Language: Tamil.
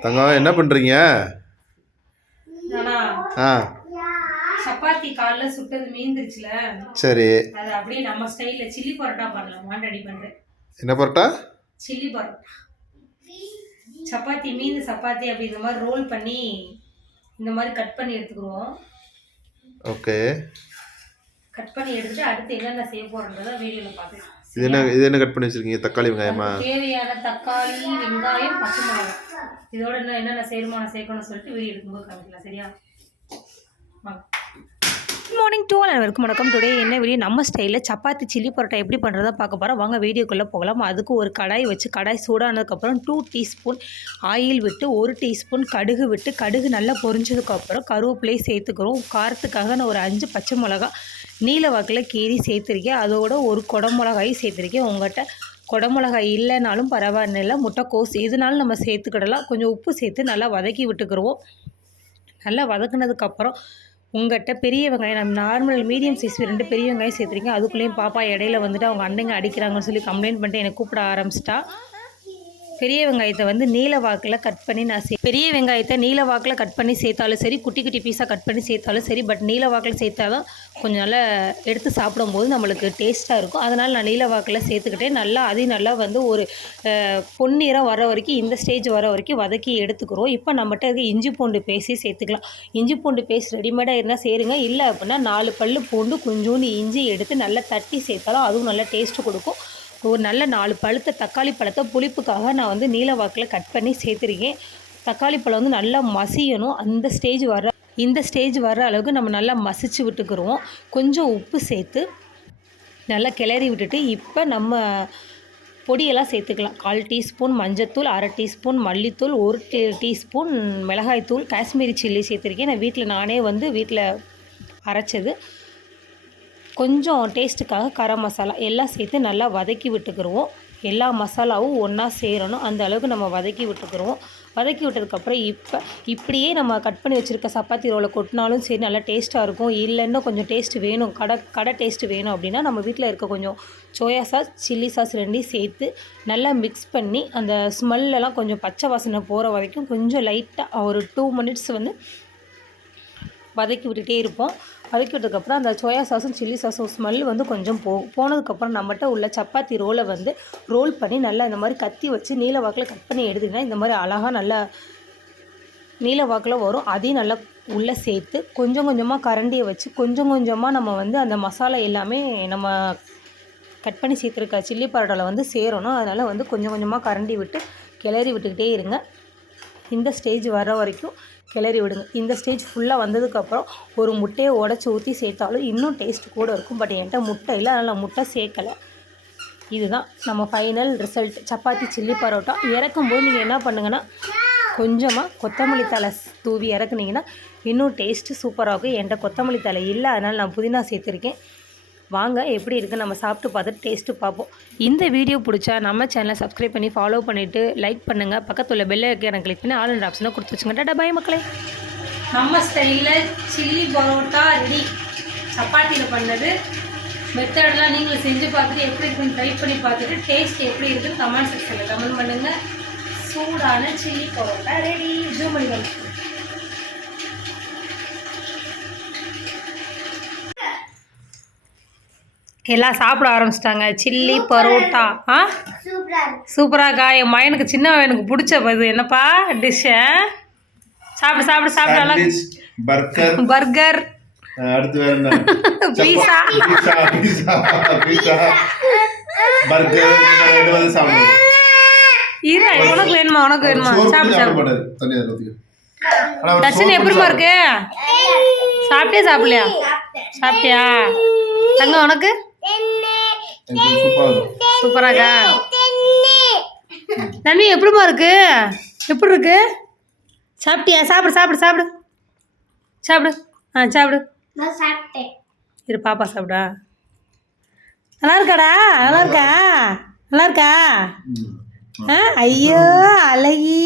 தங்கம் என்ன பண்ணுறீங்க ஆ. சப்பாத்தி காலைல சுட்டது மீந்துருச்சுல. சரி. அது அப்படியே நம்ம ஸ்டைல்ல சில்லி பரோட்டா பண்ணலாமான்னு ரெடி பண்றேன் என்ன பரோட்டா? சில்லி பரோட்டா. சப்பாத்தி மீந்து சப்பாத்தி அப்படி இந்த மாதிரி ரோல் பண்ணி இந்த மாதிரி கட் பண்ணி எடுத்துக்குருவோம் ஓகே. கட் பண்ணி எடுத்துட்டு அடுத்து என்னென்ன செய்ய போறோன்றத வீடியோல பார்க்கலாம். இது என்ன இது என்ன கட் பண்ணி வச்சிருக்கீங்க? தக்காளி வெங்காயமா? தேவையான தக்காளி வெங்காயம் பச்சை மிளகாய் இதோட இன்னும் என்னென்ன சேர்மானம் சேர்க்கணும்னு சொல்லிட்டு வீடியோ எடுக்கும்போது காமிக்கலாம் சரியா? வாங்க. குட் மார்னிங் டூ அனைவருக்கும் வணக்கம். டுடே என்ன வீடியோ நம்ம ஸ்டைலில் சப்பாத்தி சில்லி பரோட்டா எப்படி பண்ணுறதா பார்க்க போகிறோம் வாங்க வீடியோக்குள்ளே போகலாம். அதுக்கு ஒரு கடாய் வச்சு கடாய் சூடானதுக்கப்புறம் டூ டீஸ்பூன் ஆயில் விட்டு ஒரு டீஸ்பூன் கடுகு விட்டு கடுகு நல்லா பொரிஞ்சதுக்கப்புறம் கருவேப்பிலையை சேர்த்துக்கிறோம். காரத்துக்காக நான் ஒரு அஞ்சு பச்சை மிளகா நீல வாக்கில் கீரி சேர்த்துருக்கேன் அதோட ஒரு குடமிளகாயும் சேர்த்துருக்கேன் உங்கள்கிட்ட குடமிளகாய் இல்லைனாலும் பரவாயில்ல. முட்டைக்கோஸ் இதனாலும் நம்ம சேர்த்துக்கிடலாம். கொஞ்சம் உப்பு சேர்த்து நல்லா வதக்கி விட்டுக்கிடுவோம் நல்லா வதக்குனதுக்கப்புறம் உங்கள்கிட்ட பெரிய வெங்காயம் நம்ம நார்மல் மீடியம் சைஸ் ரெண்டு பெரிய வெங்காயம் சேர்த்துருக்கேன். அதுக்குள்ளேயும் பாப்பா இடையில வந்துட்டு அவங்க அண்ணைங்க அடிக்கிறாங்கன்னு சொல்லி கம்ப்ளைண்ட் பண்ணிட்டு என்னை கூப்பிட ஆரம்பிச்சிட்டா. பெரிய வெங்காயத்தை வந்து நீல வாக்கில் கட் பண்ணி நான் சே பெரிய வெங்காயத்தை நீல வாக்கில் கட் பண்ணி சேர்த்தாலும் சரி குட்டி குட்டி பீஸாக கட் பண்ணி சேர்த்தாலும் சரி பட் நீல வாக்கில் சேர்த்தாதான் கொஞ்சம் நல்லா எடுத்து சாப்பிடும்போது நம்மளுக்கு டேஸ்ட்டாக இருக்கும். அதனால் நான் நீல வாக்கில் சேர்த்துக்கிட்டே நல்லா அதையும் நல்லா வந்து ஒரு பொன்னிறம் வர வரைக்கும் இந்த ஸ்டேஜ் வர வரைக்கும் வதக்கி எடுத்துக்கிறோம். இப்போ நம்மகிட்ட இருக்க இஞ்சி பூண்டு பேசி சேர்த்துக்கலாம். இஞ்சி பூண்டு பேஸ்ட் ரெடிமேடாக இருந்தால் சேருங்க. இல்லை அப்படின்னா நாலு பல் பூண்டு கொஞ்சோண்டு இஞ்சி எடுத்து நல்லா தட்டி சேர்த்தாலும் அதுவும் நல்லா டேஸ்ட்டு கொடுக்கும். ஒரு நல்ல நாலு பழுத்த தக்காளி பழத்தை புளிப்புக்காக நான் வந்து நீல வாக்கில் கட் பண்ணி சேர்த்துருக்கேன். தக்காளி பழம் வந்து நல்லா மசியணும். அந்த ஸ்டேஜ் வர இந்த ஸ்டேஜ் வர அளவுக்கு நம்ம நல்லா மசிச்சு விட்டுக்கிறோம் கொஞ்சம் உப்பு சேர்த்து நல்லா கிளறி விட்டுட்டு இப்போ நம்ம பொடியெல்லாம் சேர்த்துக்கலாம். கால் டீஸ்பூன் மஞ்சத்தூள் அரை டீஸ்பூன் மல்லித்தூள் ஒரு டீ டீஸ்பூன் மிளகாய்த்தூள் காஷ்மீரி சில்லி சேர்த்துருக்கேன். நான் வீட்டில் நானே வந்து வீட்டில் அரைச்சது. கொஞ்சம் டேஸ்ட்டுக்காக கரம் மசாலா எல்லாம் சேர்த்து நல்லா வதக்கி விட்டுக்கிடுவோம் எல்லா மசாலாவும் ஒன்றா சேரணும். அந்த அளவுக்கு நம்ம வதக்கி விட்டுக்கிறோம் வதக்கி விட்டதுக்கப்புறம் இப்போ இப்படியே நம்ம கட் பண்ணி வச்சுருக்க சப்பாத்தி ரோலை கொட்டினாலும் சரி நல்லா டேஸ்ட்டாக இருக்கும். இல்லைன்னா கொஞ்சம் டேஸ்ட் வேணும். கடை கடை டேஸ்ட் வேணும் அப்படின்னா நம்ம வீட்டில் இருக்க கொஞ்சம் சோயா சாஸ் சில்லி சாஸ் ரெண்டையும் சேர்த்து நல்லா மிக்ஸ் பண்ணி அந்த ஸ்மெல்லெல்லாம் கொஞ்சம் பச்சை வாசனை போகிற வரைக்கும் கொஞ்சம் லைட்டாக ஒரு டூ மினிட்ஸ் வந்து வதக்கி விட்டுகிட்டே இருப்போம். வதக்கி விட்டதுக்கப்புறம் அந்த சோயா சாஸும் சில்லி சாஸும் ஸ்மெல் வந்து கொஞ்சம் போகும் போனதுக்கப்புறம் நம்மகிட்ட உள்ள சப்பாத்தி ரோலை வந்து ரோல் பண்ணி நல்லா இந்த மாதிரி கத்தி வச்சு நீல வாக்கில் கட் பண்ணி எடுத்துக்கிட்டா இந்த மாதிரி அழகாக நல்லா நீல வாக்கில் வரும். அதையும் நல்லா உள்ளே சேர்த்து கொஞ்சம் கொஞ்சமாக கரண்டியை வச்சு கொஞ்சம் கொஞ்சமாக நம்ம வந்து அந்த மசாலா எல்லாமே நம்ம கட் பண்ணி சேர்த்துருக்க சில்லி பரோட்டாவில் வந்து சேரணும். அதனால் வந்து கொஞ்சம் கொஞ்சமாக கரண்டி விட்டு கிளறி விட்டுக்கிட்டே இருங்க. இந்த ஸ்டேஜ் வர வரைக்கும் கிளறி விடுங்க. இந்த ஸ்டேஜ் ஃபுல்லாக வந்ததுக்கப்புறம் ஒரு முட்டையை உடச்சி ஊற்றி சேர்த்தாலும் இன்னும் டேஸ்ட் கூட இருக்கும். பட் என்கிட்ட முட்டை இல்லை அதனால் முட்டை சேர்க்கலை. இதுதான் நம்ம final result chapati chilli parotta. இறக்கும்போது நீங்கள் என்ன பண்ணுங்கன்னா கொஞ்சமாக கொத்தமல்லி தலை தூவி இறக்குனீங்கன்னா இன்னும் டேஸ்ட்டு சூப்பராக இருக்கும். என்கிட்ட கொத்தமல்லி தலை இல்லை. அதனால் நான் புதினா சேர்த்துருக்கேன். வாங்க எப்படி இருக்குது நம்ம சாப்பிட்டு பார்த்துட்டு டேஸ்ட்டு பார்ப்போம். இந்த வீடியோ பிடிச்சா நம்ம சேனலை சப்ஸ்கிரைப் பண்ணி ஃபாலோ பண்ணிவிட்டு லைக் பண்ணுங்கள் பக்கத்தில் உள்ள பெல் ஐக்கான கிளிக் பண்ணி ஆல் அண்ட் ஆப்ஷனை கொடுத்து வச்சுங்க டாடா பாய் மக்களே. நம்ம ஸ்டைலில் சில்லி பரோட்டா ரெடி சப்பாத்தியில் பண்ணது. மெத்தடெலாம் நீங்களும் செஞ்சு பார்த்துட்டு எப்படி இருக்குன்னு ட்ரை பண்ணி பார்த்துட்டு டேஸ்ட் எப்படி இருக்குன்னு கமெண்ட் செக்ஷனில் கமெண்ட் பண்ணுங்கள் சூடான சில்லி பரோட்டா ரெடி ஜூம் பண்ணி எல்லாம் சாப்பிட ஆரம்பிச்சிட்டாங்க. சில்லி பரோட்டா. ஆ? சூப்பராக்கா என் மயனுக்கு சின்ன எனக்கு பிடிச்ச இது என்னப்பா? டிஷ்ஷு சாப்பிடு சாப்பிடு சாப்பிடு நல்லா பர்கர் பர்கர் அடுத்து வேற என்ன? பீஸா பீஸா பீஸா பீஸா பர்கர் இது வந்து சாப்பிடுவோம் இரு உனக்கு வேணுமா? உனக்கு வேணுமா? சாப்பிடு சாப்பிட. தனியா அவர் தர்ஷன் எப்படிமா இருக்கு? சாப்பிட்டியா சாப்பிடலையா? சாப்பிட்டியா? தங்கம் உனக்கு? சூப்பராக்கா நன்மை எப்படிமா இருக்கு? எப்படி இருக்கு? சாப்பிட்டியா? சாப்பிடு சாப்பிடு சாப்பிடு. சாப்பிடு. ஆ சாப்பிடு. இரு பாப்பா சாப்பிடா. நல்லா இருக்காடா? நல்லா இருக்கா? நல்லா இருக்கா? ஐயோ அழகி.